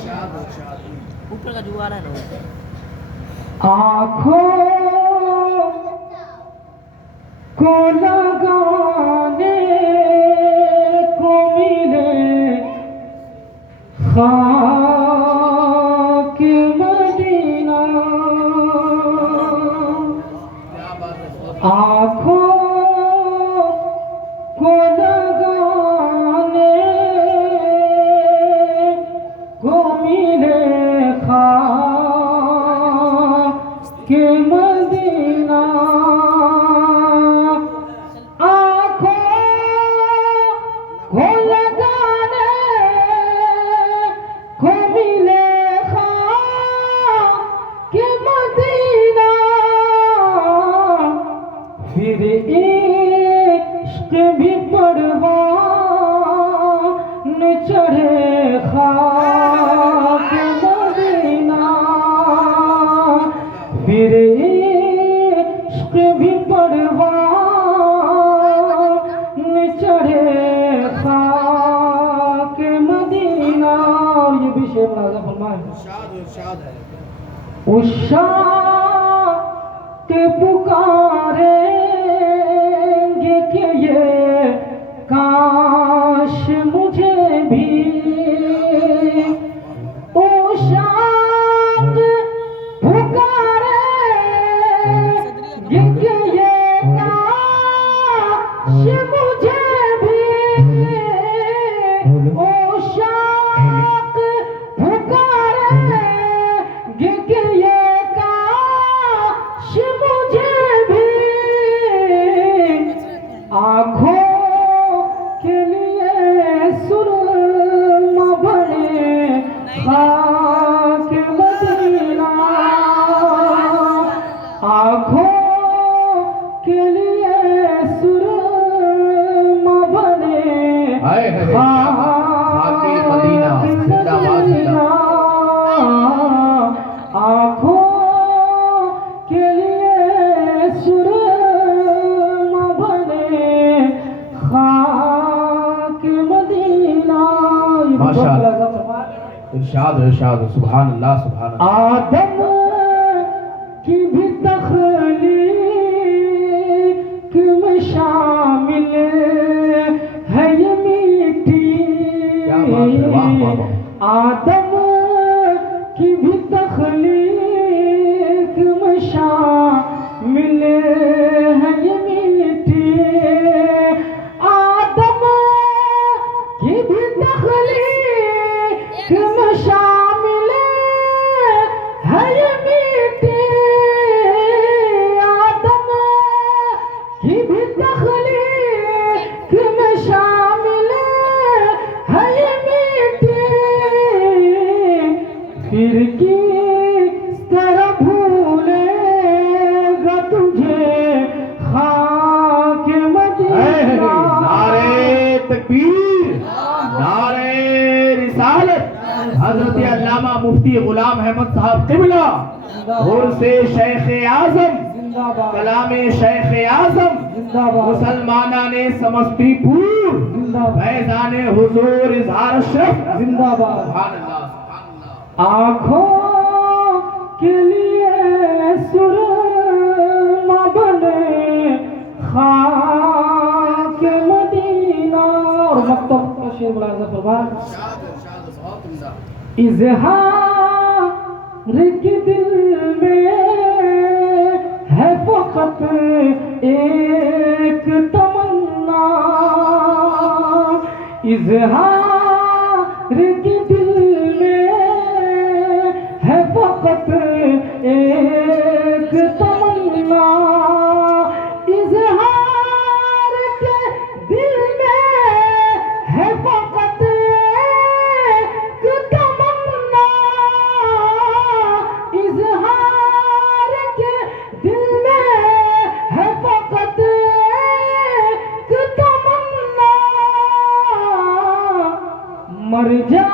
ऊपर का जो आ रहा है ना, आँखों को लगाने को मिले खाक मदीना, आँखों को लगाने को मिले खाक मदीना, आँखों को लगाने को मिले खाक मदीना, फिर इश्क भी परवान चढ़े खाक मदीना, फिर इश्क भी परवान चढ़े खाक मदीना। ये भी शेर मुलाज़ा फरमाए। उशाक़ पुकारेंगे कि ये काश मुझे भी, उशाक़ पुकारेंगे कि ये काश मुझे भी, उशाक़ पुकारेंगे कि ये काश मुझे भी, आँखों के लिए सुरमा बने खाक मदीना, आँखों के लिए सुरमा बने खाक मदीना, आँखों के लिए सुरमा बने खाक मदीना। इरशाद इरशाद सुभान अल्लाह सुभान अल्लाह। आदम की भी तख्लीक में शामिल है ये मीठी, क्या बात है, वाह वाह वाह। आदम की भी तख्लीक में शामिल है ये मीठी, आदम की भी तख्लीक में शामिल है ये मीठी, आदम की भी तख्लीक में शामिल है ये मीठी, फिर किस तरह भूलेगा तुझे खाक मदीना। नारे तकबीर, नारे रिसालत, हजरत अल्लामा मुफ्ती गुलाम अहमद साहब क़िबला और से शेख आजम, कलाम शेख आजम मुसलमाना ने समस्तीपुर, फैजान हुजूर इजहार अशरफ जिंदाबाद। सुभान अल्लाह। आँखों के लिए सुरमा बने खाक मदीना। और मक्तब का शेर मुलाज़ा फरमाए। इज़हार के दिल में है फ़क़त एक तमन्ना, इज़हार के दिल में है फ़क़त एक तमन्ना, इज़हार के दिल में है फ़क़त एक तमन्ना, इज़हार के दिल में है फ़क़त एक तमन्ना, मर जा